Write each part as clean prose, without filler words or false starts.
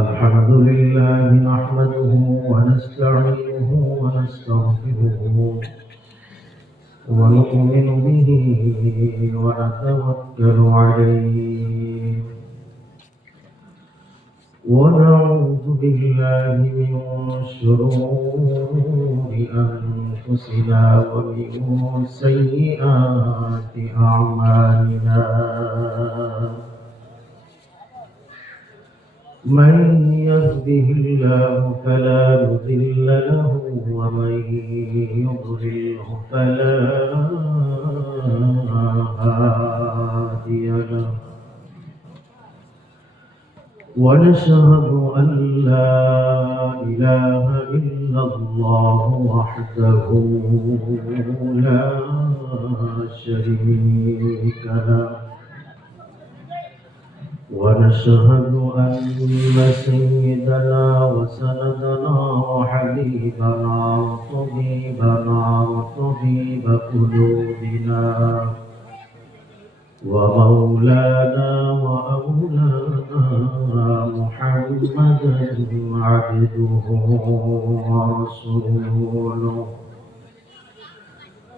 الحمد لله نحمده ونستعينه ونستغفره ونؤمن به ونتوكل عليه ونعوذ بالله من شرور أنفسنا ومن سيئات أعمالنا من يهده الله فلا مضل له ومن يضلله فلا هادي له ونشهد أن لا إله إلا الله وحده لا شريك له ونشهد أن سيدنا وسندنا وحبيبنا وطبيب قلوبنا ومولانا وأولانا محمدا عبده ورسوله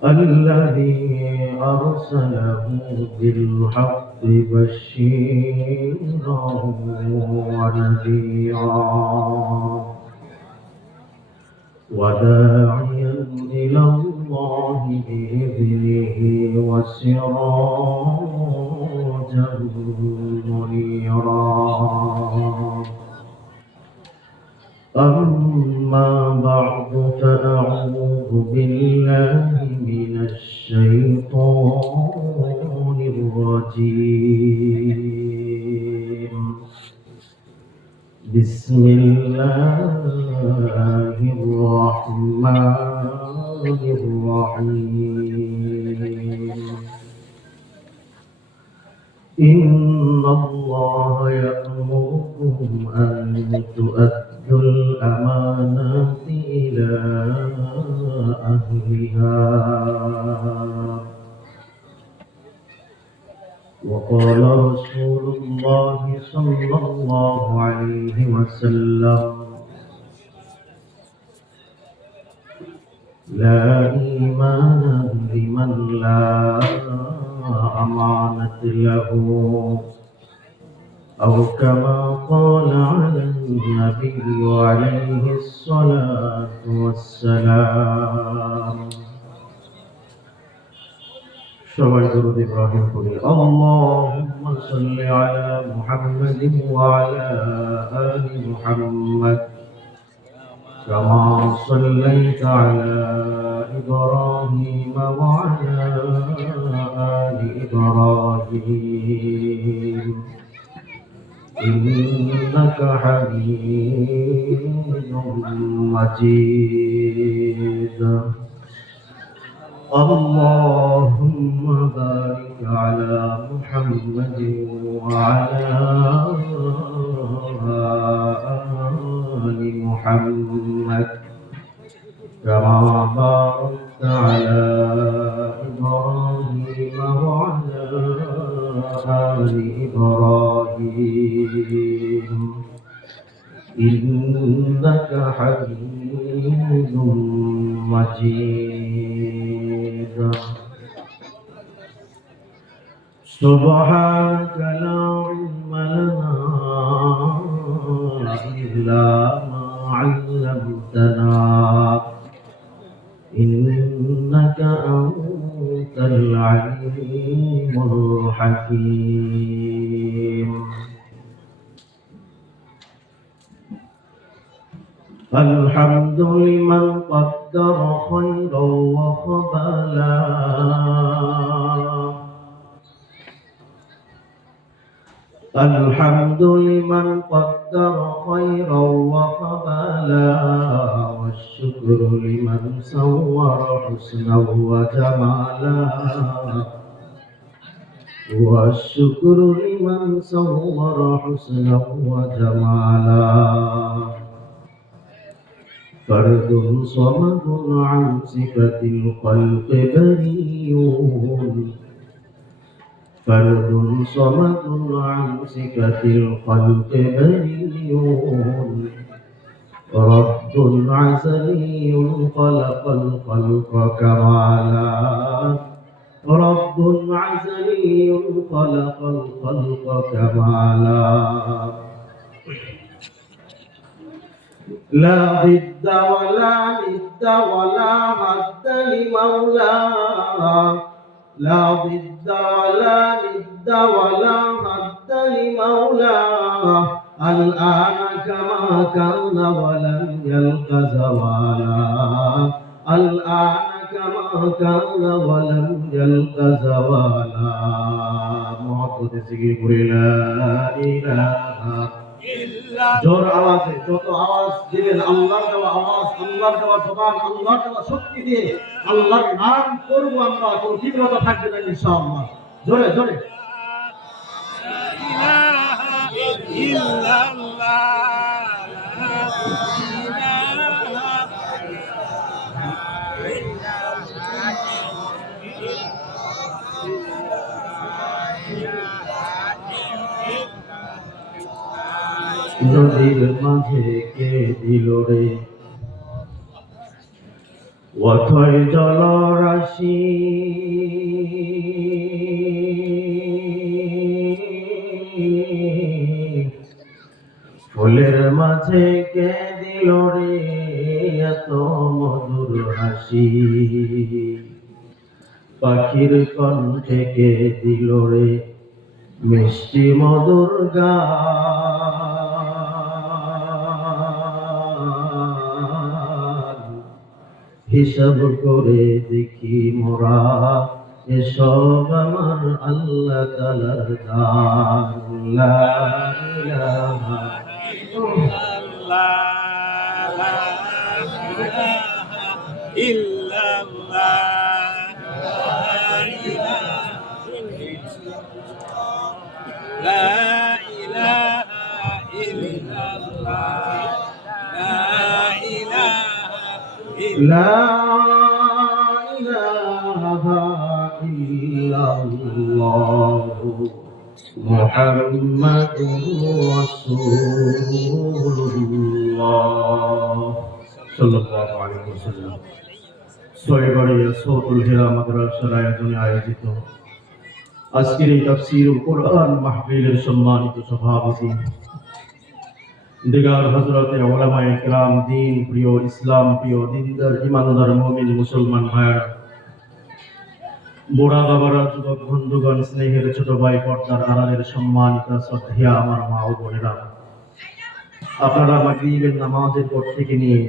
الذي أرسله بالحق بشيرا ونذيرا وداعيا إلى الله بإذنه وسراجا منيرا أما بعد فأعوذ بالله من الشيطان الرجيم بسم الله الرحمن الرحيم إن الله يأمركم أن تؤدوا الأمانات إلى أهلها وقال رسول الله صلى الله عليه وسلم لا إيمان لمن لا أمانة له أو كما قال على النبي عليه الصلاة والسلام সবাই দরুদ ইব্রাহিম পড়ি আল্লাহুম্মা সাল্লি আলা মুহাম্মাদিন ওয়া আলা আলি মুহাম্মাদ কামা সাল্লাইতা আলা ইব্রাহিম ওয়া আলা আলি ইব্রাহিম ইন্নাকা হামিদুম মাজিদ اللهم بارك على محمد وعلى آل محمد كما باركت على إبراهيم وعلى آل إبراهيم إنك حميد مجيد سبحانك لا علم لنا إلا ما علمتنا إنك أنت العليم الحكيم الحمد لمن قدر خيرا وقبلا الحمد لمن قدر خيرا وقبلا والشكر لمن صور حسنا وجمالا والشكر لمن صور حسنا وجمالا فرد صمد عن صفة الخلق بريء فرد صمد عن صفة الخلق بريء رب عزلي خلق الخلق كمالا رب عزلي خلق الخلق كمالا لا ضد ولا ند ولا مد لمولاه لا ضد ولا ند ولا مد لمولاه الآن كما كان ولم يلق زوالا الآن كما كان ولم يلق زوالا محبت ذكر لا إله জোর আওয়াজে যত আওয়াজ দিবেন আল্লাহর দেওয়া আওয়াজ আল্লাহর দেওয়া জবান আল্লাহর দেওয়া শক্তি দিয়ে আল্লাহর নাম করব আমরা কোনো তীব্রতা থাকবে না ইনশাআল্লাহ জোরে জোরে নদীর মাঝে কে দিল রে অথই জলরাশি ফুলের মাঝে কে দিল রে এত মধুর হাসি পাখির কণ্ঠে কে দিল রে মিষ্টি মধুর গান হিসাব করে দেখি মোরা এসব আমার আল্লাহ তাআলার দান লা ইলাহা ইল্লাল্লাহ لا إله إلا الله لا إله إلا لا إله إلا الله محمد رسول الله صلى الله عليه وسلم সয়গড়িয়া সৌতুল হিরা মাদ্রাসার আয়োজনে আয়োজিত আজকের এই তাফসীরুল কোরআন মাহফিলের সম্মানিত সভাপতি দিগার হযরতে উলামায়ে কিরাম দ্বীন প্রিয় ইসলাম প্রিয় দিনদার ঈমানদার মুমিন মুসলমান ভাইরা বুড়া বাবারা যুবক বন্ধুগণ স্নেহের ছোট ভাই পর্দার আড়ালের সম্মানিত শ্রদ্ধেয়া আমার মা ও বোনেরা আপনারা মাগরিবের নামাজের পর থেকে নিয়ে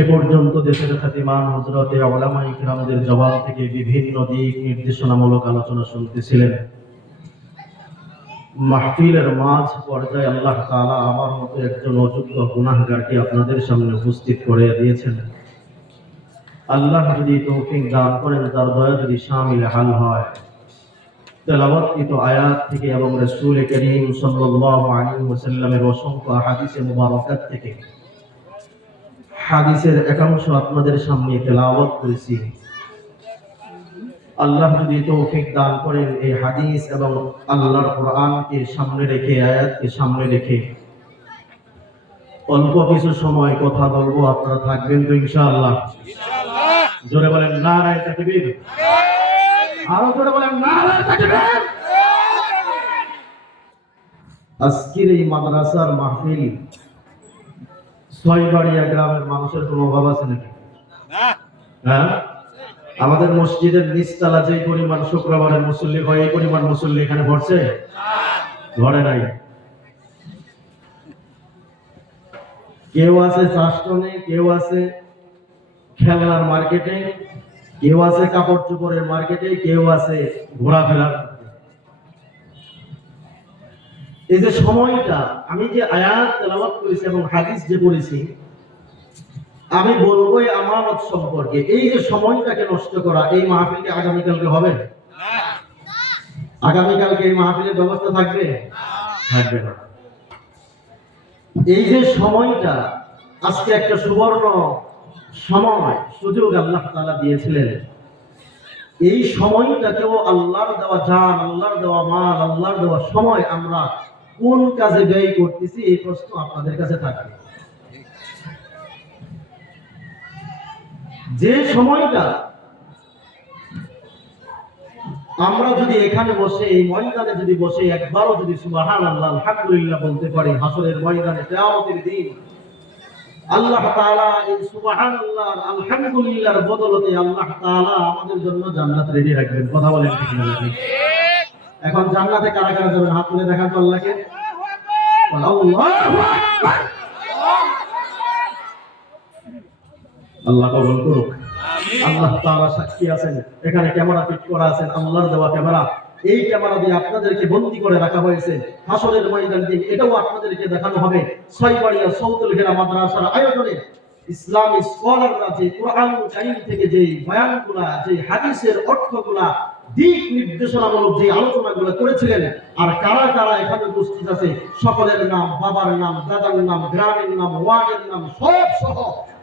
এ পর্যন্ত দেশের খ্যাতিমান হযরতে উলামায়ে কিরামদের জবান থেকে বিভিন্ন দিক নির্দেশনামূলক আলোচনা শুনতেছিলেন। মাহফিলের মাঝ পর্যায়ে আল্লাহ তাআলা আমার মতো একজন অযোগ্য গুনাহগারকে আপনাদের সামনে উপস্থিত করে দিয়েছেন। আল্লাহ যদি তৌফিক দান করেন, তার দয়া যদি শামিল হাল হয়, তেলাওয়াতকৃত আয়াত থেকে এবং রাসূল করিম সাল্লাল্লাহু আলাইহি ওয়াসাল্লামের অসংখ্য হাদিসে মুবারাকাত থেকে হাদিসের একাংশ আপনাদের সামনে তেলাওয়াত করেছি। আল্লাহ যদি তৌফিক দান করেন, এই হাদিস এবং আল্লাহর কোরআনকে সামনে রেখে, আয়াতকে সামনে রেখে অল্প কিছু সময় কথা বলবো। আপনারা থাকবেন তো ইনশাআল্লাহ? জোরে বলেন নারায়ে তাকবীর, আরো জোরে বলেন নারায়ে তাকবীর। আজকের এই মাদ্রাসার মাহফিল ছয়বাড়িয়া গ্রামের মানুষের কোনো অভাব আছে নাকি? হ্যাঁ, আমাদের মসজিদের নিচতলা যে পরিমাণ শুক্রবারের মুসল্লি হয়, এই পরিমাণ মুসল্লি এখানে ভরছে? ঘরে নাই। কেউ আছে চাষটনে, কেউ আছে খেলনার মার্কেটে, কেউ আছে কাপড় চোপড়ের মার্কেটে, কেউ আছে ঘোরাফেরার। এই যে সময়টা, আমি যে আয়াত তেলাওয়াত করেছি এবং হাদিস যে পড়েছি, আমি বলবো এই আমানত সম্পর্কে। এই যে সময়টাকে নষ্ট করা, এই মাহফিলকে আগামীকালকে হবে? আগামীকালকে এই মাহফিলের ব্যবস্থা থাকবে? থাকবে না। এই যে সময়টা, আজকে একটা সুবর্ণ সময়, সুযোগ আল্লাহ তাআলা দিয়েছিলেন। এই সময়টাকেও আল্লাহর দেওয়া জান, আল্লাহর দেওয়া মাল, আল্লাহর দেওয়া সময় আমরা কোন কাজে ব্যয় করতেছি, এই প্রশ্ন আপনাদের কাছে থাকবে। যে সময়টা আমরা যদি এখানে বসে, এই ময়দানে যদি বসে একবারও যদি সুবহানাল্লাহ আলহামদুলিল্লাহ বলতে পারি, হাসরের ময়দানে কিয়ামতের দিন আল্লাহ তাআলা এই সুবহানাল্লাহ আলহামদুলিল্লাহর বদলতে আল্লাহ তাআলা আমাদের জন্য জান্নাত রেডি রাখবেন। কথা বলেন ঠিক না? এখন জান্নাতে কারা কারা যাবেন হাত তুলে দেখান তো আল্লাহকে। আল্লাহু আকবার। আল্লাহ কবুল করুক। আল্লাহ তাআলা সাক্ষী আছেন, এখানে ক্যামেরা ফিট করা আছে, আল্লাহর দেওয়া ক্যামেরা। এই ক্যামেরা দিয়ে আপনাদেরকে বন্দী করে রাখা হয়েছে। হাসরের ময়দান দিন এটাও আপনাদেরকে দেখানো হবে। ছয়বাড়িয়া সৌতুল ঘেরা মাদ্রাসার আয়োজনে ইসলামী স্কলাররা যে কোরআনুল কারীম থেকে যে বয়ানগুলা, যে হাদিসের অর্থগুলা, দিক নির্দেশনামূলক যে আলোচনাগুলো করেছিলেন, আর কারা কারা এখানে উপস্থিত আছে সকলের নাম, বাবার নাম, দাদার নাম, গ্রামের নাম, ওয়ার্ডের নাম সব সহ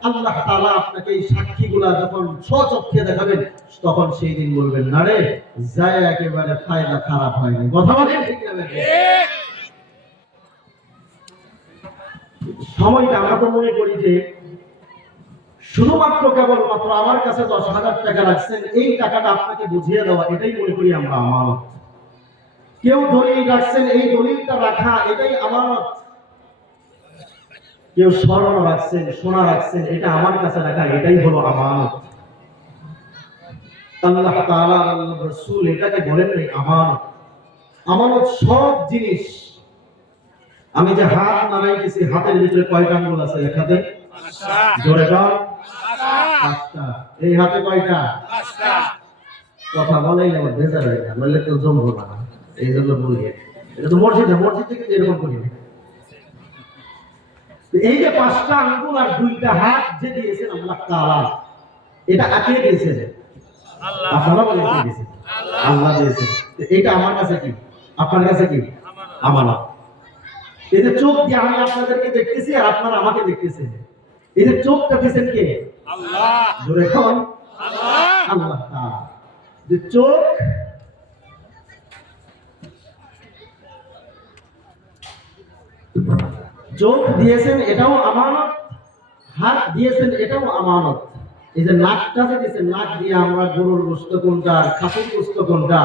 আল্লাহ তাআলা আপনাকে এই সাক্ষীগুলা যখন স্বচক্ষে দেখাবেন, তখন সেই দিন বলবেন না রে যায় একেবারে ফায়দা খারাপ হয়নি। কথা বলেন ঠিক না? সময়টা আমরা তো মনে করি যে শুধুমাত্র কেবলমাত্র আমার কাছে 10,000 টাকা রাখছেন, এই টাকাটা আপনাকে বুঝিয়ে দেওয়া, এটাই মনে করি আমরা আমানত। কেউ দলিল রাখছেন, এই দলিলটা রাখা এটাই আমানত। কেউ স্বর্ণ রাখছেন, সোনা রাখছেন, এটা আমার কাছে রাখা এটাই হলো আমানত। আল্লাহ তাআলা আল্লাহর রাসূল এটাকে বলেন নাই আমানত। আমানত সব জিনিস। আমি যে হাত নাড়াইতেছি, হাতের ভিতরে কয়টা আঙ্গুল আছে দেখাতে? জোরে বল। 5টা। এই হাতে কয়টা? 5টা। কথা বলেই আমার বেজার হয় না, বললে কেউ জমবো না, এই জন্য বলি। এটা তো মসজিদে থেকে এরকম করি না। এই যে 5টা আঙ্গুল আর 2টা হাত যে দিয়েছেন আল্লাহ তাআলা, এটা কে দিয়েছেন? আল্লাহ। আপনারা বলেন কে দিয়েছেন? আল্লাহ দিয়েছেন। এটা আমার কাছে কি, আপনার কাছে কি? আমানত। এই যে চোখ দিয়ে আমি আপনাদেরকে দেখতেছি আর আপনারা আমাকে দেখতেছেন, এই যে চোখটা দিয়েছেন কে? আল্লাহ। জোরে বল। আল্লাহ। আল্লাহ তাআলা। যে চোখ দিয়েছেন এটাও আমানত, হাত দিয়েছেন এটাও আমানত। এই যে নাকটা যে দিয়েছেন, নাক দিয়ে আমরা গরুর গোশত কোনটা, খাসির গোশত কোনটা,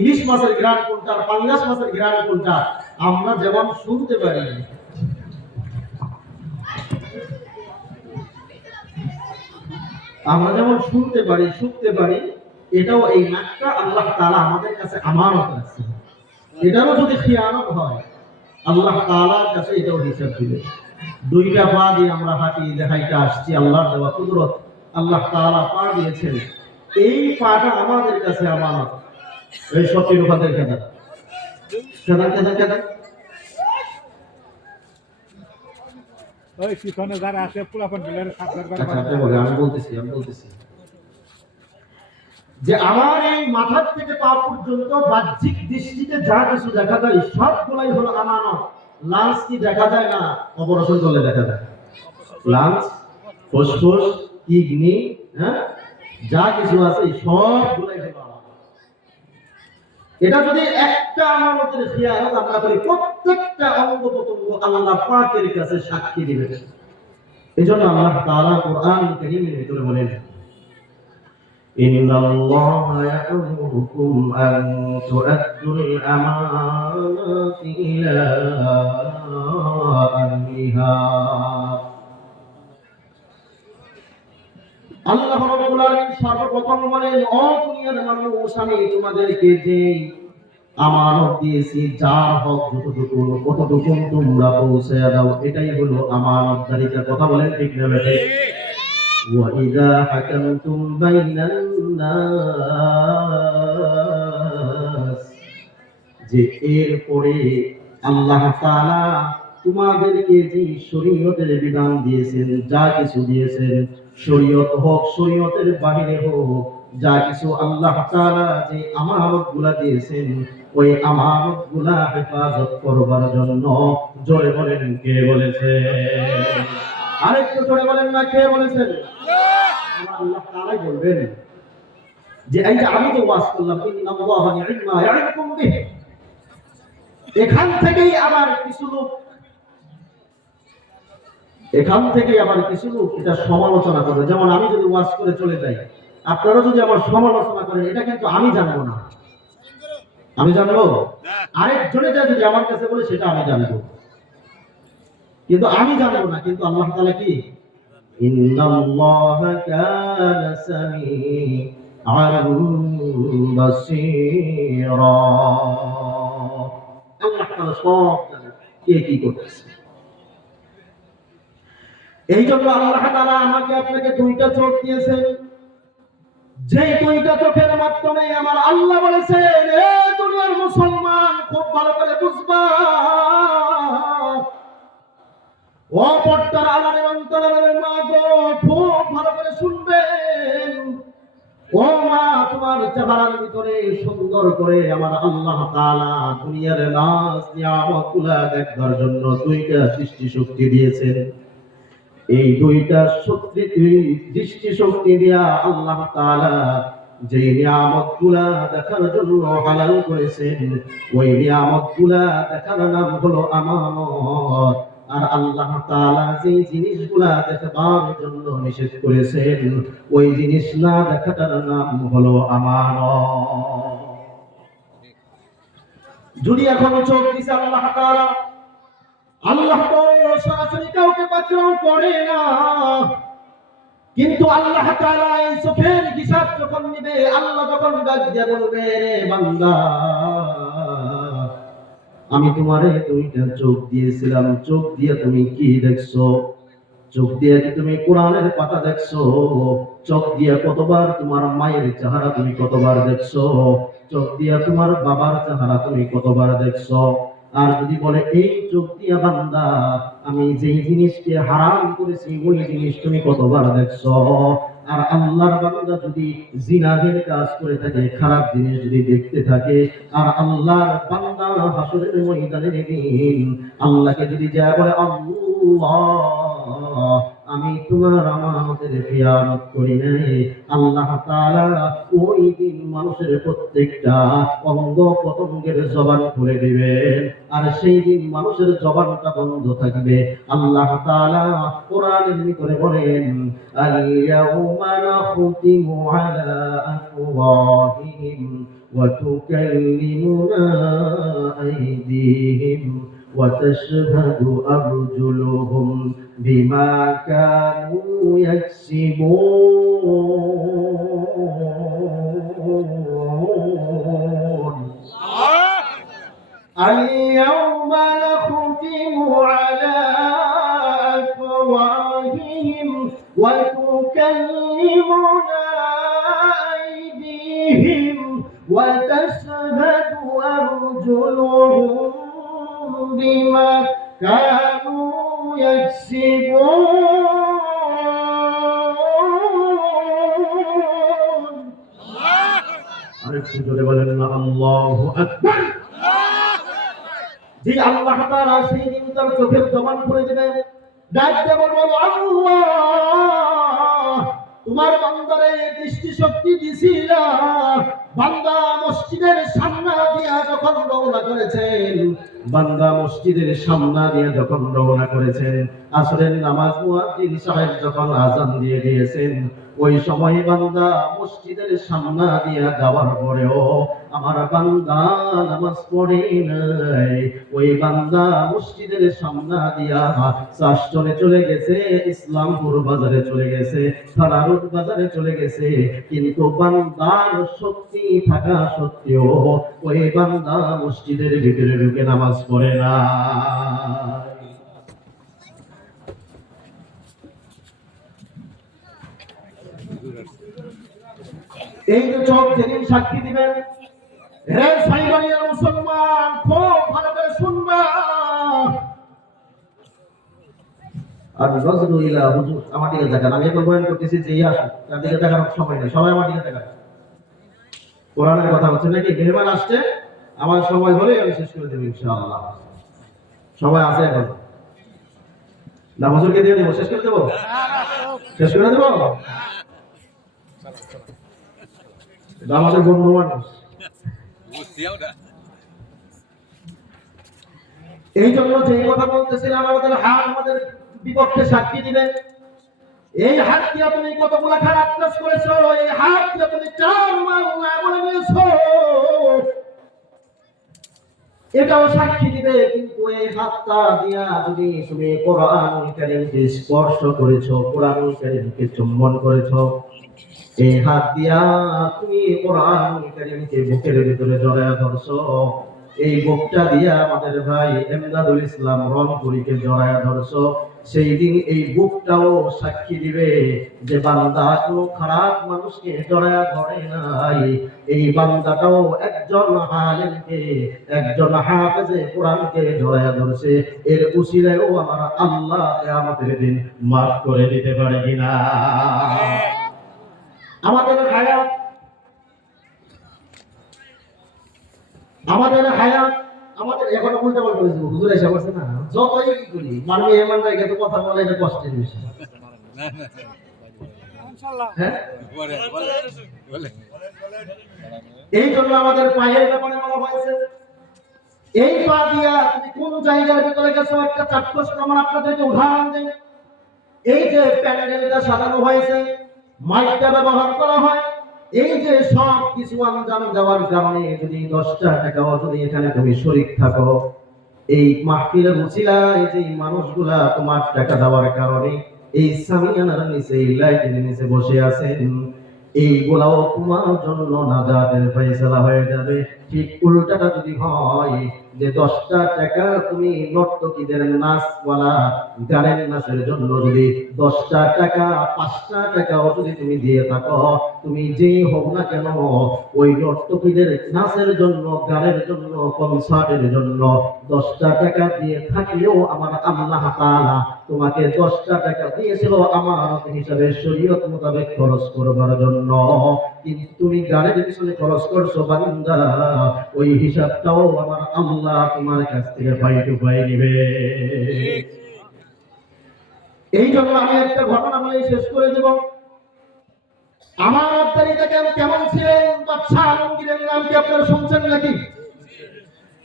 ইলিশ মাছের ঘ্রাণ কোনটা, পাঙ্গাস মাছের ঘ্রাণ কোনটা আমরা যেমন শুনতে পারি, আমরা যেমন শুনতে পারি, শুনতে পারি, এটাও এই নাকটা আল্লাহ তাআলা আমাদের কাছে আমানত রাখছে। এটারও যদি খিয়ানত হয় আল্লাহ তাআলার কাছে এটাও হিসাব দিবে। 2টা পা দিয়ে আমরা হাঁটি, দেখাইতে আসছি, আল্লাহর দেওয়া কুদরত। আল্লাহ তাআলা পা দিয়েছেন, এই পাটা আমাদের কাছে আমানত। এই সত্যি লোকাদের কেন ওই পিছনে যারা আছে পুরাপন বিলের আমি বলতেছি যে আমার এই মাথার থেকে পা পর্যন্ত বাহ্যিক দৃষ্টিতে যা কিছু দেখা যায় সবগুলাই হলো আমানত। লাঞ্চ কি দেখা যায় না? অপারেশন করলে দেখা যায়। লাঞ্চ, ফুসফুস, কিডনি, যা কিছু আছে সবগুলাই হলো আমানত। এটা যদি একটা আমানতের খিয়ানত আমরা করি, প্রত্যেকটা অঙ্গ প্রত্যঙ্গ আল্লাহ পাকের কাছে সাক্ষী দিবে। এজন্য আল্লাহ তাআলা কোরআন কারীমের ভিতরে বলেন, ইন্নাল্লাহা ইয়া'মুরুকুম আন তু'আদ্দুল আমানাতি ইলা আহলিহা। আল্লাহ রাব্বুল আলামিন সর্বপ্রথম বলেন, ও দুনিয়ার মানুষ, আমি তোমাদেরকে যে আমানত দিয়েছি, যার হক যতটুকু কতটুকু তোমরা পৌঁছে দাও, এটাই হলো আমানতদারিতা। কথা বলেন ঠিক না বেঠে? ওয়া ইযা হাকামতুম বাইনান নাস, যে এরপরে আল্লাহ তাআলা তোমাদেরকে যে শরীয়তের বিধান দিয়েছেন, যা কিছু দিয়েছেন, শরীয়ত হোক, শরীয়তের বাহিরে হোক, যা কিছু আল্লাহ তাআলা যে আমানতগুলা দিয়েছেন, ওই আমানতগুলা হেফাজত করবার জন্য, জোরে বলেন কে বলেছে? আরেকটু জোরে বলেন না, কে বলেছেন? আল্লাহ তাআলাই বলবেন। যে এই যে আমি যে ওয়াজ করলাম ইন্নাল্লাহা নি'মা ইয়া'iদুকুম বিহি, এখান থেকেই আবার কিছু লোক এটা সমালোচনা করবে। যেমন আমি যদি ওয়াজ করে চলে যাই, আপনারা যদি আমার সমালোচনা করেন, এটা কিন্তু আমি জানবো না, আমি জানবো আরেকজনে যা যদি আমার কাছে বলে সেটা আমি জানবো, কিন্তু আমি জানবো না। কিন্তু আল্লাহ তাআলা কি ইন্নাল্লাহা কানা সামিআন বাসীরা, আল্লাহ তাআলা সব জানেন কে কি করতেছে। এই জন্য আল্লাহ তাআলা আমাকে আপনাকে দুইটা চোখ দিয়েছেন, যে দুইটা চোখের মাধ্যমে আমার আল্লাহ বলেছেন, এ দুনিয়ার মুসলমান খুব ভালো করে বুঝবা, ও পর্দার আড়ালের অন্তরালের মা গো, খুব ভালো করে শুনবেন। ও মা, তোমার চেহারার ভিতরে সুন্দর করে আমার আল্লাহ তাআলা দুনিয়ার নাজ নিয়ামতগুলো দেখবার জন্য দুইটা সৃষ্টি শক্তি দিয়েছেন। এই দুইটা শক্তি, দৃষ্টি শক্তি দিয়া আল্লাহ তাআলা যে নিয়ামতগুলা দেখার জন্য হালাল করেছেন, ওই নিয়ামতগুলা দেখার নাম হলো আমানত। আর আল্লাহ তাআলা যে জিনিসগুলা দেখবার জন্য নিষেধ করেছেন, ওই জিনিস না দেখাটার নাম হলো আমানত। যদি এখন চোখ দিছে আল্লাহ তাআলা, আল্লাহ তো সরাসরি কাউকে পাকড়াও করে না, কিন্তু আল্লাহ তাআলা এই চোখের হিসাব যখন নিবে, আল্লাহ যখন গাজা বলবে, রে বান্দা, আমি তোমারে দুইটা চোখ দিয়েছিলাম, চোখ দিয়ে তুমি কি দেখছো? চোখ দিয়ে কি তুমি কোরআনের পাতা দেখছো? চোখ দিয়ে কতবার তোমার মায়ের চেহারা তুমি কতবার দেখছো? চোখ দিয়ে তোমার বাবার চেহারা তুমি কতবার দেখছো? আর যদি বলে এই চোখ দিয়ে বান্দা আমি যেই জিনিসকে হারাম করেছি ওই জিনিস তুমি কতবার দেখছো? আর আল্লাহর বান্দা যদি জিনাহের কাজ করে থাকে, খারাপ জিনিস যদি দেখতে থাকে, আর আল্লাহর বান্দা হাসরের ময়দানে দিন আল্লাহকে যদি যা বলে, আল্লাহ আমি তোমার আমানতের খেয়ানত করি নাই, আল্লাহ তাআলা ওই দিন মানুষের প্রত্যেকটা অঙ্গ প্রত্যঙ্গের জবান খুলে দিবেন, আর সেই দিন মানুষের জবানটা বন্ধ থাকবে। আল্লাহ তাআলা কোরআনের ভিতরে বলেন, আল-ইয়াউমা নাখতিমু আলা আফওয়াহিহিম ওয়া তুকাল্লিমুনা আইদিহিম ওয়া তাশহাদু আরজুলুহুম বিমা কানু ইয়াকসিবুন। اليوم نختم على أفواههم وتكلمنا أيديهم وتشهد أرجلهم بما كانوا يكسبون. আরেকটু জোরে বলেন না আল্লাহু আকবার। যে আল্লাহ তাআলা সেই দিন তার চোখের জবান খুলে দেবেন, ডাকতে বলবো, আল্লাহ তোমার বান্দারে দৃষ্টি শক্তি দিছিলাম, বান্দা মসজিদের সামনে দিয়া যখন রওনা করেছেন, বান্দা মসজিদের সামনে দিয়া যখন রওনা করেছেন, আসরের নামাজ মুয়াজ্জিন সাহেব যখন আযান দিয়ে দিয়েছেন, ওই সময় বান্দা মসজিদের সামনে দিয়া যাওয়ার পরেও আমার বান্দা নামাজ পড়ে নাই, ওই বান্দা মসজিদের সামনে দিয়া চাষচলে চলে গেছে, ইসলামপুর বাজারে চলে গেছে, থানারোড বাজারে চলে গেছে, কিন্তু বান্দার শক্তি থাকা সত্ত্বেও ওই বান্দা মসজিদের ভিতরে ঢুকে নামাজ পড়ে না। এই যে চোখ যেদিন সাক্ষী দিবেন, হে সাইবানিয়া মুসলমান খুব ভালো করে শুনবা। আর নজরু ইলা হুজুর, আমার দিকে তাকান, আমি এখন বয়ান করতেছি, যে আসুন তার দিকে তাকানোর সময় নেই, সবাই আমার দিকে তাকান। কোরআনের কথা হচ্ছে নাকি, মেহমান আসছে, আমার সময় হলে আমি শেষ করে দেবো ইনশাআল্লাহ। সবাই আছে এখন না? হুজুরকে দিয়ে দেবো, শেষ করে দেবো, শেষ করে দেবো। আমাদের বন্ধু মানুষ। এই জন্য যে কথা বলতেছিলাম, আমাদের হাত আমাদের বিপক্ষে সাক্ষী দিবে। এই হাত দিয়ে তুমি কতগুলো খারাপ কাজ করেছো, এই হাত দিয়ে তুমি চার মাল না বলে নিয়েছো, এটাও সাক্ষী দিবে। কিন্তু এই হাতটা দিয়া যদি তুমি কোরআনুল কারীমকে স্পর্শ করেছো, কোরআনুল কারীমকে চুম্বন করেছো, এই হাত দিয়া তুমি কোরআনুল কারীমকে বুকের ভিতরে জড়ায় ধরছো, এই বুকটা দিয়া আমাদের ভাই এমদাদুল ইসলাম রংপুরীকে জড়ায় ধরছো, সেই দিন এই বুকটাও সাক্ষী দিবে যে বান্দা কোনো খারাপ মানুষকে জড়ায় ধরে নাই। এই বান্দাটাও একজন আলেমকে, একজন হাফেজে কোরআনকে জড়ায় ধরছে। এর উসিলায়ও আমার আল্লাহ কিয়ামতের দিন মাফ করে দিতে পারে কিনা? আমাদের হায়াত, আমাদের হায়াত, আমাদের এখন উল্টা পাল্টা হয়েছে। হুজুর এসে বলছে না, যতই করি মানবী এমন জায়গায় তো কথা বলে, এটা কষ্টের বিষয়। হ্যাঁ, এই জন্য আমাদের পায়ের ব্যাপারে বলা হয়েছে, এই পা দিয়া তুমি কোন জায়গার ভিতরে গেছো, একটা চাক্ষুষ প্রমাণ আপনাদেরকে উদাহরণ দেই। এই যে প্যান্ডেলটা সাজানো হয়েছে, মাইকটা ব্যবহার করা হয়, এই যে সব কিছু আঞ্জাম দেওয়ার কারণে যদি 10টা টাকাও যদি এখানে তুমি শরীক থাকো, এই মাহফিলের উসিলায় যে মানুষগুলা তোমার টাকা দেওয়ার কারণে এই সামিয়ানার নিচে, এই লাইটের নিচে বসে আছেন, এইগুলাও তোমার জন্য নাজাতের ফয়সালা হয়ে যাবে। ঠিক উল্টাটা যদি হয় যে 10টা টাকা তুমি নর্তকীদের নাচওয়ালা গানের নাচের জন্য যদি 10টা টাকা 5টা টাকাও যদি তুমি দিয়ে থাকো, তুমি যেই হোক না কেন ওই নর্তকীদের নাচের জন্য, গানের জন্য, কনসার্টের জন্য 10টা টাকা দিয়ে থাকলেও আমার আল্লাহ তাআলা তোমাকে 10টা টাকা দিয়েছিল আমানত হিসাবে শরীয়ত মোতাবেক খরচ করবার জন্য। কিন্তু তুমি গানের পিছনে খরচ করছো বান্দা, ওই হিসাবটাও আমার আল্লাহ তোমার কাছ থেকে পাই টু পাই নিবে। এই জন্য আমি একটা ঘটনা বলে শেষ করে দেব। আমার আব্বারিটা কেমন ছিলেন, বাদশা আলমগীরের নাম কি আপনারা শুনছেন নাকি?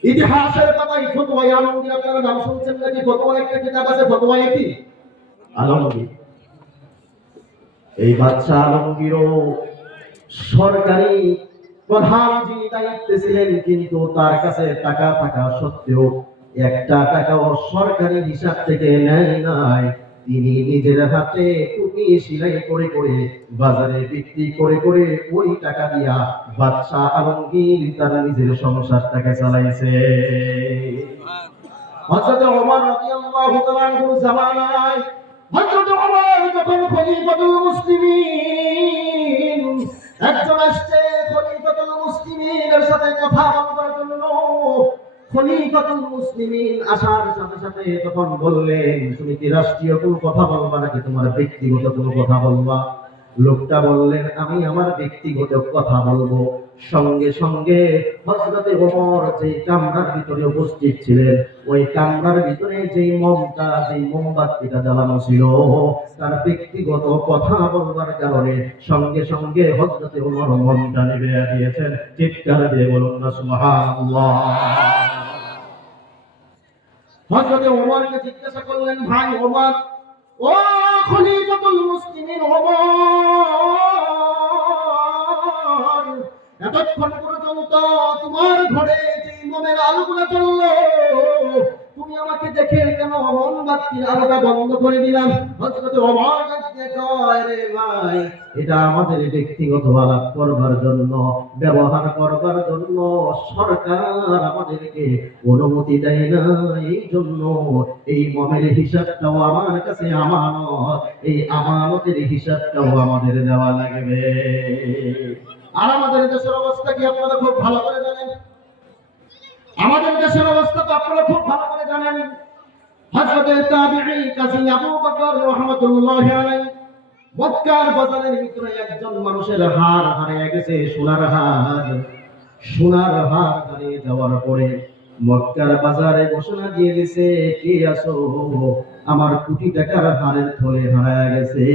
ইতিহাসের পাতায় ফতোয়া আলমগীর আপনারা নাম শুনছেন নাকি? ফতোয়ার একটা কিতাব আছে, ফতোয়া কি আলমগীর। এই বাদশা আলমগীরও সরকারি প্রধান যিনি দায়িত্বে ছিলেন, কিন্তু তার কাছে টাকা থাকা সত্ত্বেও একটা টাকাও সরকারি হিসাব থেকে নেয় নাই। তিনি নিজের হাতে টুপি সেলাই করে করে বাজারে বিক্রি করে করে ওই টাকা দিয়া বাদশা আলমগীর তার নিজের সংসারটাকে চালাইছে। হযরত ওমর রাদিয়াল্লাহু তাআলা আনহুর জামানায় হযরত ওমর যখন খলিফাতুল মুসলিমিন, একজন আসছে খলিফাতুল মুসলিমিনের সাথে কথা বলার জন্য। খলিফাতুল মুসলিমিন আসার সাথে সাথে তখন বললেন, তুমি কি রাষ্ট্রীয় কোনো কথা বলবা নাকি তোমার ব্যক্তিগত কোনো কথা বলবা? লোকটা বললেন, আমি আমার ব্যক্তিগত কথা বলবো। সঙ্গে সঙ্গে হযরতে ওমর যে কামরার ভিতরে উপস্থিত ছিলেন, ওই কামরার ভিতরে যে মোমটা, যে মোমবাতিটা জ্বালানো ছিল, তার ব্যক্তিগত কথা বলবার কারণে সঙ্গে সঙ্গে হযরতে ওমর মোমটা নিভে দিয়েছেন। চিৎকার দিয়ে বলুন না সুবহানাল্লাহ। হযরতে ওমরকে জিজ্ঞাসা করলেন, ভাই ওমর, ও খলিফাতুল মুসলিমিন ওমর, এতক্ষণ পর্যন্ত তোমার ঘরে যে মোমের আলোগুলো জ্বললো, তুমি আমাকে দেখে কেন মোমবাতির আলোটা বন্ধ করে দিলাম? হযরত ওমর ডাকতে কয়, রে ভাই, এটা আমাদের ব্যক্তিগত আলাপ করবার জন্য, ব্যবহার করবার জন্য সরকার আমাদেরকে অনুমতি দেয় না। এই জন্য এই মোমের হিসাবটাও আমার কাছে আমানত, এই আমানতের হিসাবটাও আমাদের দেওয়া লাগবে। আর আমাদের দেশের অবস্থা কি আপনারা খুব ভালো করে জানেন। আমাদের দেশের অবস্থা তো আপনারা খুব ভালো করে জানেন। হযরতে তাবিঈ কাজী আবু বকর রাহমাতুল্লাহি আলাইহি, মক্কার বাজারের ভিতরে একজন মানুষের হার হারিয়ে গেছে, সোনার হার। সোনার হার হারিয়ে যাওয়ার পরে মক্কার বাজারে ঘোষণা দিয়ে দিয়েছে, কে আসো আমার কোটি টাকার হারের থলে হারায় গেছে,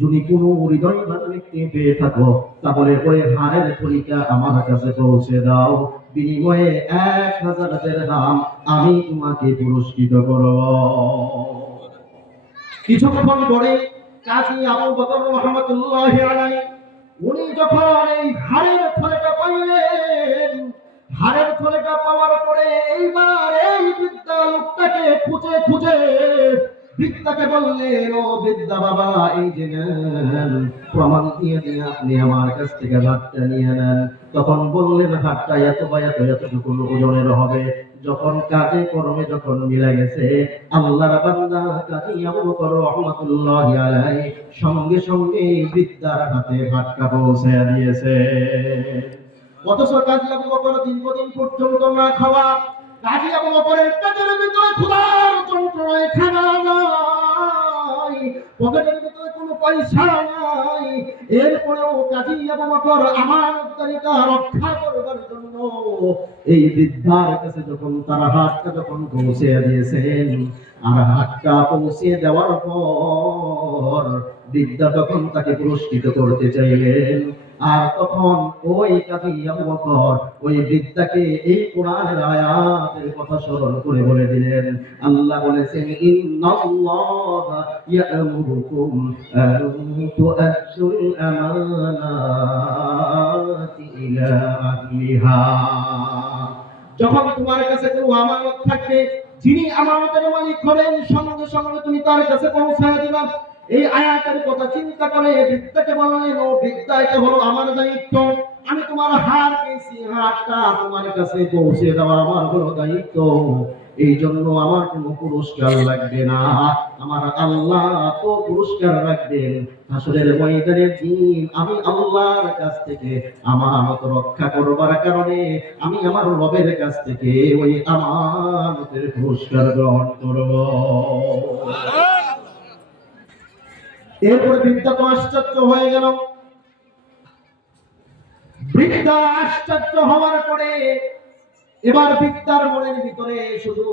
যদি কোনো হৃদয়বান ব্যক্তি পেয়ে থাকো তাহলে ওই হারের থলিটা আমার কাছে পৌঁছে দাও, বিনিময়ে 1000 দিরহাম আমি তোমাকে পুরস্কৃত করব। কিছুক্ষণ পরে কাজী আবু বকর রহমাতুল্লাহি আলাইহি উনি যখন এই হাড়ের থলেটা পাইলেন, হাড়ের থলেটা পাওয়ার পরে এইবার এই বৃদ্ধা লোকটাকে খুঁজে খুঁজে বৃদ্ধাকে বললেন, ও বৃদ্ধা বাবা, এই যে নেন, প্রমাণ দিয়ে দিয়ে আপনি আমার কাছ থেকে হাতটা নিয়ে নেন। তখন বললেন, হাতটা এত বা এতটুকু ওজনের হবে। যখন কাজে কর্মে যখন মিলে গেছে, আল্লাহর বান্দা কাজী আবু বকর রহমাতুল্লাহি আলাইহি সঙ্গে সঙ্গে বৃদ্ধার হাতে ভাতটা পৌঁছে দিয়েছে। অথচ কাজী আবু বকর দীর্ঘদিন পর্যন্ত না খাওয়া, কাজী আবু বকরের পেটের ভিতরে ক্ষুধার যন্ত্রণায় খানা নাই, পকেটের ভিতরে কোনো পয়সা নাই, এরপরেও কাজী আবু বকর আমানতদারিতা রক্ষা করবার জন্য এই বৃদ্ধার কাছে যখন তার হাতটা যখন পৌঁছে দিয়েছেন, আর হাতটা পৌঁছে দেওয়ার পর বৃদ্ধা তখন তাকে পুরস্কৃত করতে চাইলেন, আর তখন ওই কাজী আবু বকর ওই বৃদ্ধাকে এই কোরআনের আয়াতের কথা স্মরণ করে বলে দিলেন, আল্লাহ বলেছেন, ইন্নাল্লাহা ইয়া'মুরুকুম আন তু'আদ্দুল আমানাতি ইলা আহলিহা। যখন তোমার কাছে কোনো আমানত থাকবে, যিনি আমানতের মালিক হবেন, সঙ্গে সঙ্গে তুমি তার কাছে পৌঁছায় দিবা। এই আয়াতের কথা চিন্তা করে বৃদ্ধাকে বললেন, ও বৃদ্ধা, এটা হলো আমার দায়িত্ব, আমি তোমার হার পেয়েছি, হারটা তোমার কাছে পৌঁছে দেওয়া আমার হলো দায়িত্ব, এই জন্য আমার কোনো পুরস্কার লাগবে না, আমার আল্লাহ তো পুরস্কার রাখবেন। হাসরের ময়দানের দিন আমি আল্লাহর কাছ থেকে আমানত রক্ষা করবার কারণে আমি আমার রবের কাছ থেকে ওই আমানতের পুরস্কার গ্রহণ করব। এরপরে বৃদ্ধা তো আশ্চর্য হয়ে গেল। বৃদ্ধা আশ্চর্য হওয়ার পরে এবার বৃদ্ধার মনের ভিতরে শুধু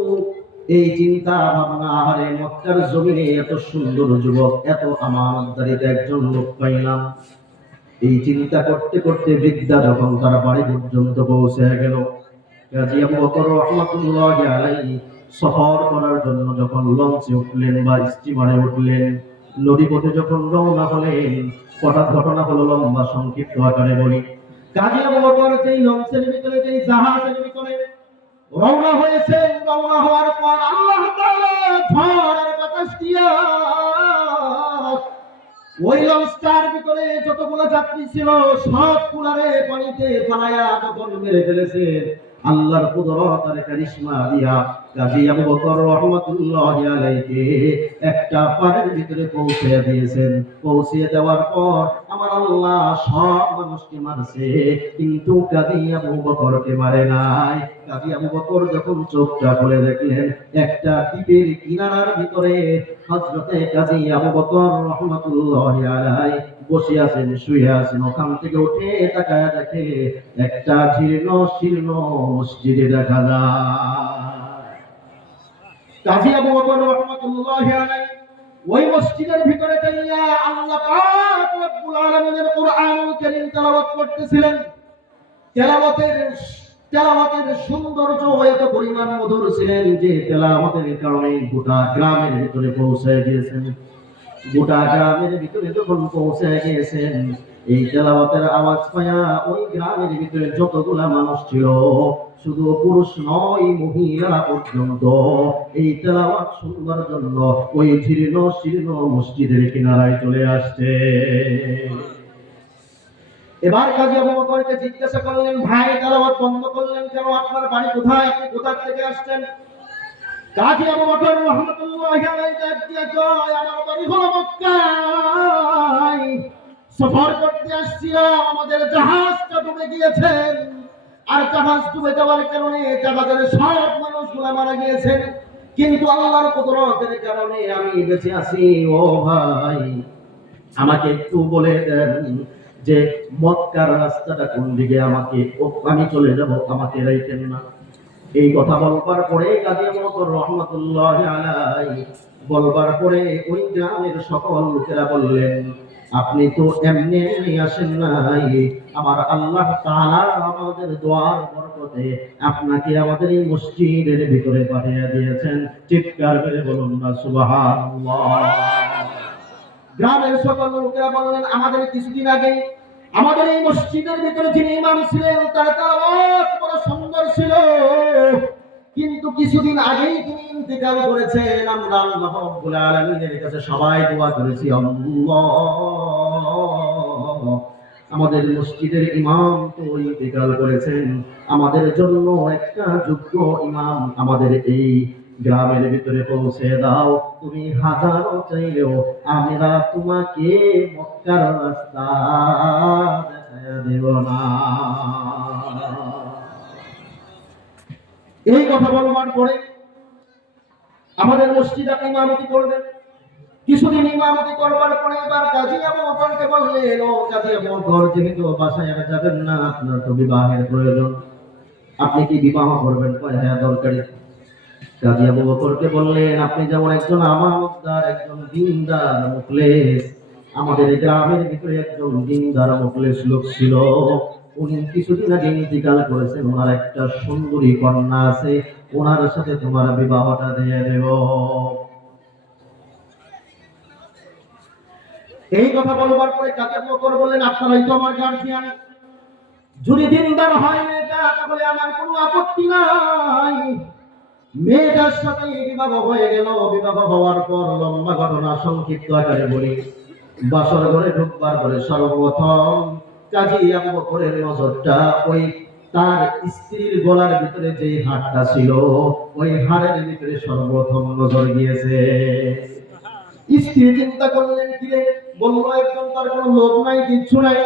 এই চিন্তা ভাবনা, আরে মক্কার জমিনে এত সুন্দর যুবক, এত আমানতদারিতে একজন লোক পাইলাম। এই চিন্তা করতে করতে বৃদ্ধা যখন তার বাড়ি পর্যন্ত পৌঁছে গেল, কাজী আবু বকর রহমাতুল্লাহি আলাইহি সফর করার জন্য যখন লঞ্চে উঠলেন বা স্টিমারে উঠলেন, নদীপথে যখন রওনা হলেন, হঠাৎ ঘটনা হলো, লম্বা সংক্ষিপ্ত আকারে বলি। কাজী আবু বকর যেই লঞ্চের ভিতরে, যেই জাহাজের ভিতরে রওনা হয়েছেন, রওনা হওয়ার পর আল্লাহ তাআলা ঝড় আর বাতাস দিয়া ওই লঞ্চটার ভিতরে যতগুলো যাত্রী ছিল সবগুলারে পানিতে ফালায়া যখন মেরে ফেলেছেন, আল্লাহর কুদরত আর কারিশমা দিয়া কাজী আবু বকর রহমাতুল্লাহি আলাইহি একটা পাড়ের ভিতরে পৌঁছে দিয়েছেন। পৌঁছে দেওয়ার পর আমার আল্লাহ সব মানুষকে মারছে, কিন্তু কাজী আবু বকরকে মারে নাই। কাজী আবু বকর যখন চোখটা খুলে দেখলেন, একটা দ্বীপের কিনারার ভিতরে হযরতে কাজী আবু বকর রহমাতুল্লাহি আলাইহি বসে আছেন, শুয়ে আছেন। ওখান থেকে উঠে তাকায় দেখে একটা জীর্ণ শীর্ণ মসজিদ দেখা যায়। কাজী আবু বকর রহমাতুল্লাহি আলাইহি ওই মসজিদের ভিতরে দাঁড়িয়ে আল্লাহ পাক রব্বুল আলামিনের কুরআনুল কারীম তেলাওয়াত করতেছিলেন। তেলাওয়াতের সৌন্দর্য এত পরিমাণ মধুর ছিলেন যে তেলাওয়াতের কারণে গোটা গ্রামের ভিতরে পৌঁছে গিয়েছেন। গোটা গ্রামের ভিতরে যখন পৌঁছে গিয়েছেন, এই তেলাওয়াতের আওয়াজ পায়া ওই গ্রামের ভিতরে যতগুলা মানুষ ছিল, শুধু পুরুষ নয়, মহিলা পর্যন্ত এই তেলাওয়াত শুনবার জন্য ওই জীর্ণ শীর্ণ মসজিদের কিনারায় চলে আসছে। এবার কাজী আবু বকরকে জিজ্ঞাসা করলেন, ভাই তেলাওয়াত বন্ধ করলেন কেন? আপনার বাড়ি কোথায়? আপনি কোথা থেকে আসছেন? কাজী আবু বকর রহমাতুল্লাহি আলাইহি ডাকিয়ে কয়, আমার বাড়ি হলো মক্কায়, সফর করতে আসছিলাম, আমাদের জাহাজটা ডুবে গিয়েছেন, আর জাহাজ ডুবে যাওয়ার কারণে জাহাজের সব মানুষগুলো মারা গিয়েছেন, কিন্তু আল্লাহর কুদরতের কারণে আমি বেঁচে আছি। ও ভাই, আমাকে একটু বলে দেন যে মক্কার রাস্তাটা কোন দিকে, আমি চলে যাব, আমাকে রাইতেন না? এই কথা বলবার পরে কাজী আবু বকর রহমাতুল্লাহ আলাইহি বলবার পরে ওই গ্রামের সকল লোকেরা বললেন, আপনি তো এমনি এমনি আসেন নাই, আমার আল্লাহ তাআলা আমাদের দোয়ার বরকতে আপনাকে আমাদের এই মসজিদের ভিতরে পাঠিয়ে দিয়েছেন। চিৎকার করে বলুন না সুবহানাল্লাহ। গ্রামের সকল লোকেরা বললেন, আমাদের কিছুদিন আগে আমাদের এই মসজিদের ভিতরে যিনি ইমাম ছিলেন তার তেলাওয়াত বড় সুন্দর ছিল, কিন্তু কিছুদিন আগেই তিনি ইন্তেকাল করেছেন। আমরা আল্লাহ রাব্বুল আলামিনের কাছে সবাই দোয়া করেছি, আল্লাহ আমাদের মসজিদের ইমাম তো ইন্তেকাল করেছেন, আমাদের জন্য একটা যোগ্য ইমাম আমাদের এই গ্রামের ভিতরে পৌঁছে দাও। তুমি হাজারো চাইলেও আমরা তোমাকে মক্কার রাস্তা দেখায়া দেব না। এই কথা বলবার পরে আমাদের মসজিদে ইমামতি করবেন। কিছুদিন ইমামতি করবার পরে এবার কাজী আবু বকরকে বললেন, ও কাজী আবু বকর, যেহেতু বাসায় আর যাবেন না, আপনার তো বিবাহের প্রয়োজন, আপনি কি বিবাহ করবেন? কয় হ্যাঁ দরকারি। কাজী আবু বকরকে বললেন, আপনি যেমন একজন আমানতদার, একজন দিনদার মুখলেস, আমাদের গ্রামের ভিতরে একজন দিনদার মুখলেস লোক ছিল, উনি কিছুদিন আগে ইন্তিকাল করেছেন, ওনার একটা সুন্দরী কন্যা আছে, ওনার সাথে তোমার বিবাহটা দিয়ে দেব। এই কথা বলবার পরে কাজী আবু বকর বললেন, আপনারাই তো আমার গার্জিয়ান, যদি দিনদার হয় মেয়েটা তাহলে আমার কোনো আপত্তি নাই। মেয়েটার সাথে বিবাহ হয়ে গেল। বিবাহ হওয়ার পর লম্বা ঘটনা সংক্ষিপ্ত আকারে বলি, বাসর ঘরে ঢুকবার পরে সর্বপ্রথম কাজী আবু বকরের নজরটা ওই তার স্ত্রীর গলার ভিতরে যে হাড়টা ছিল, ওই হাড়ের ভিতরে সর্বপ্রথম নজর গিয়েছে। স্ত্রী চিন্তা করলেন, কিরে, বললো একজন, তার কোনো লোক নাই, কিচ্ছু নাই,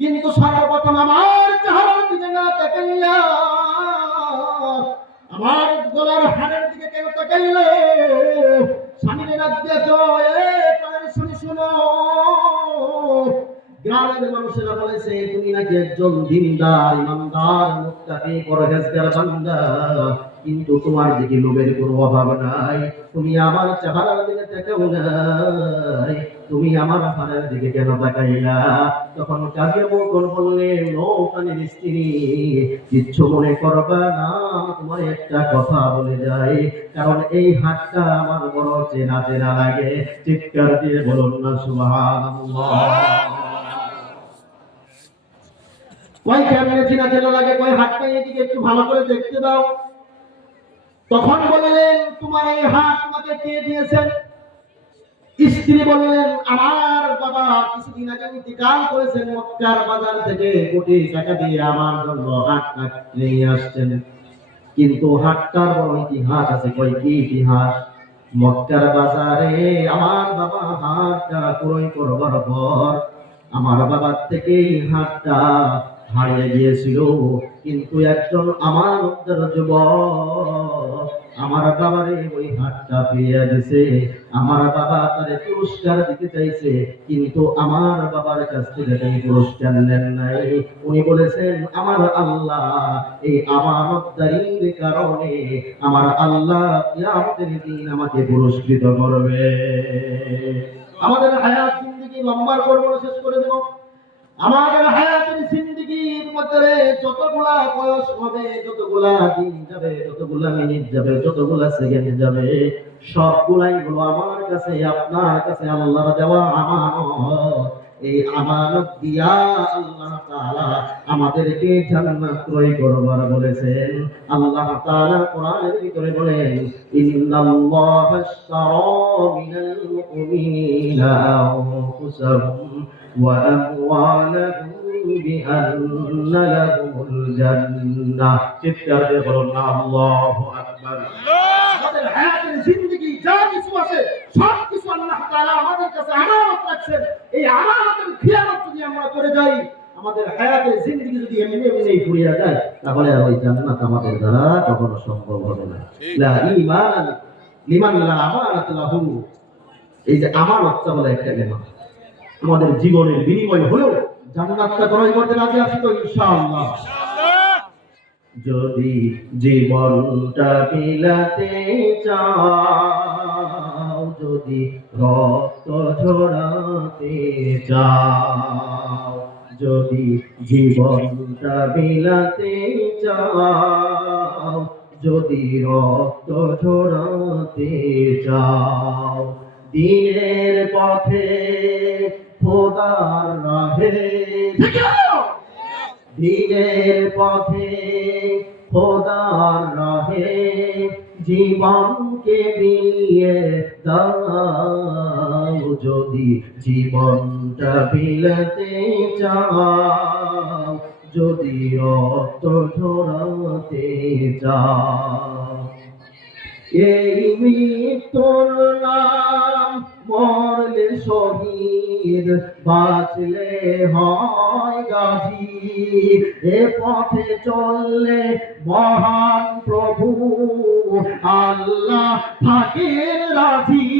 কিন্তু সর্বপ্রথম আমার চেহারার দিকে না তাকাইয়া আমার গলার হাড়ের দিকে কেন তাকাইলো? স্বামীকে ডাক দিয়েছো, এ প্রাণের স্বামী শোনো, গ্রামের মানুষেরা বলেছে তুমি নাকি একজন দিনদার, ইমানদার, মুত্তাকি, পরহেজগার বান্দা, কিন্তু তোমার দিকে লোভের কোনো অভাব নাই, তুমি আমার চেহারার দিকে তাকাও নাই, তুমি আমার হাড়ের দিকে কেন তাকাইলা? তখন কাজী আবু বকর বললেন, ও প্রাণের স্ত্রী, কিচ্ছু মনে করবা না, তোমার একটা কথা বলে যাই, কারণ এই হাতটা আমার বড় চেনা চেনা লাগে। চিৎকার দিয়ে বলুন না সুবহানাল্লাহ। কয় কেমনে চেনা চেনা লাগে? কয় হাতটা এদিকে একটু ভালো করে দেখতে দাও। তখন বললেন, তোমার এই হাত তোমাকে কে দিয়েছেন? স্ত্রী বললেন, আমার বাবা কিছুদিন আগে ইন্তিকাল করেছেন, মক্কার বাজার থেকে কোটি টাকা দিয়ে আমার জন্য হাতটা নিয়ে আসছেন, কিন্তু হাটটার বড় ইতিহাস আছে। কই কি ইতিহাস? মক্কার বাজারে আমার বাবা হাটটা ক্রয় করবার পর আমার বাবার থেকে হাটটা হারিয়ে গিয়েছিল, কিন্তু একজন আমার যুবক আমার বাবারে ওই হাটটা ফিরিয়ে দিছে। আমার বাবা তারে পুরস্কার দিতে চাইছে, কিন্তু আমার বাবার কাছ থেকে তিনি পুরস্কার নেন নাই। উনি বলেছেন, আমার আল্লাহ এই আমানতদারির কারণে আমার আল্লাহ কিয়ামতের দিন আমাকে পুরস্কৃত করবে। আমাদের হায়াত জিন্দেগি লম্বা করব, শেষ করে দেব। আমাদের হায়াতের জিন্দেগির মধ্যে যতগুলা বয়স হবে, যতগুলা দিন যাবে, যতগুলা মিনিট যাবে, যতগুলা সেকেন্ড যাবে, সবগুলাই হলো আমার কাছে, আপনার কাছে আল্লাহর দেওয়া আমানত। এই আমানত দিয়া আল্লাহ তাআলা আমাদেরকে জান্নাত ক্রয় করবার বলেছেন। আল্লাহ তাআলা কোরআনের ভিতরে বলেন, ইন্নাল্লাহা আশতারা মিনাল মুমিনিনা আনফুসাহুম ওয়া আমওয়ালাহুম বিআন্না লাহুমুল জান্নাহ। চিৎকার দিয়ে বলুন না আল্লাহু আকবার। আমাদের হায়াতের জিন্দেগি যা কিছু আছে সব কিছু আল্লাহ তাআলা আমাদের কাছে আমানত রাখছেন। এই আমানতের খেয়ানত যদি আমরা করে যাই, আমাদের হায়াতের জিন্দেগি যদি এমনি এমনি ফুরিয়ে যায়, তাহলে আর ওই জান্নাত আমাদের দ্বারা কখনো সম্ভব হবে না। লা ঈমান লিমান লা আমানাত লাহু। এই যে আমানতটা হলো একটা নেয়ামত, আমাদের জীবনের বিনিময় হলেও জান্নাতটা ক্রয় করতে রাজি আছি তো ইনশাআল্লাহ। যদি জীবনটা বিলাতে চাও, যদি রক্ত ঝরাতে চাও, যদি জীবনটা বিলাতে চাও, যদি রক্ত ঝরাতে চাও, দিনের পথে খোদার রাহে, দিনের পথে খোদার রাহে জীবনকে দিয়ে দাও, যদি জীবনটা বিলাতে চাও, যদি রক্ত ঝরাতে চাও। এই মৃত্যুর নাম মরলে শহীদ, বাঁচলে হয় গাজী, এ পথে চললে মহান প্রভু আল্লাহ থাকেন রাজি।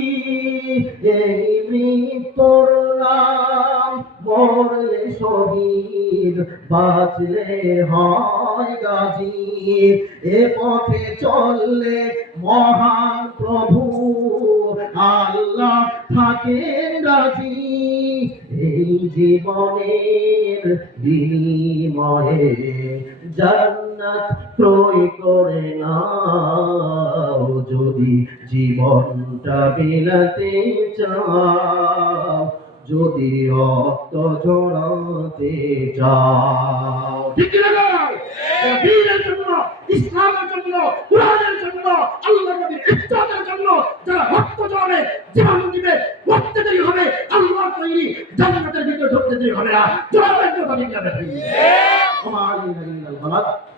এই মৃত্যুর নাম মরলে শহীদ, বাঁচলে হয় গাজী, এ পথে চললে মহান প্রভু আল্লাহ থাকেন রাজি। এই জীবনের বিনিময়ে জান্নাত ক্রয় করে নাও, যদি জীবনটা বিলাতে চাও, যদি রক্ত ঝরাতে চাও। ঠিক না? দ্বীনের জন্য, ইসলামের জন্য, কুরআনের জন্য, আল্লাহর নবীর ইজ্জতের জন্য যারা রক্ত ঝরাবে, জীবন দিবে, মরতে দেরি হবে, আল্লাহর তৈরি জান্নাতের ভিতরে ঢুকতে দেরি হবে না। জোরে কথা ঠিক যাবে।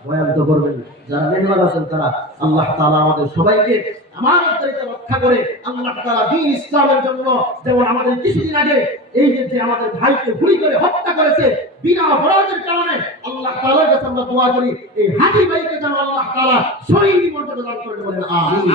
বয়ান তো করবেন যারা মেহমান আছেন তারা। আল্লাহ তাআলা আমাদের সবাইকে আমানতদারিতা রক্ষা করে আল্লাহ তাআলা দ্বীন ইসলামের জন্য, যেমন আমাদের কিছুদিন আগে এই যে আমাদের ভাইকে গুলি করে হত্যা করেছে বিনা অপরাধের কারণে, আল্লাহ তাআলার কাছে আমরা দোয়া করি এই হাদি ভাইকে যেন আল্লাহ তাআলা শহীদ মর্যাদা দান করেন, বলেন আমিন।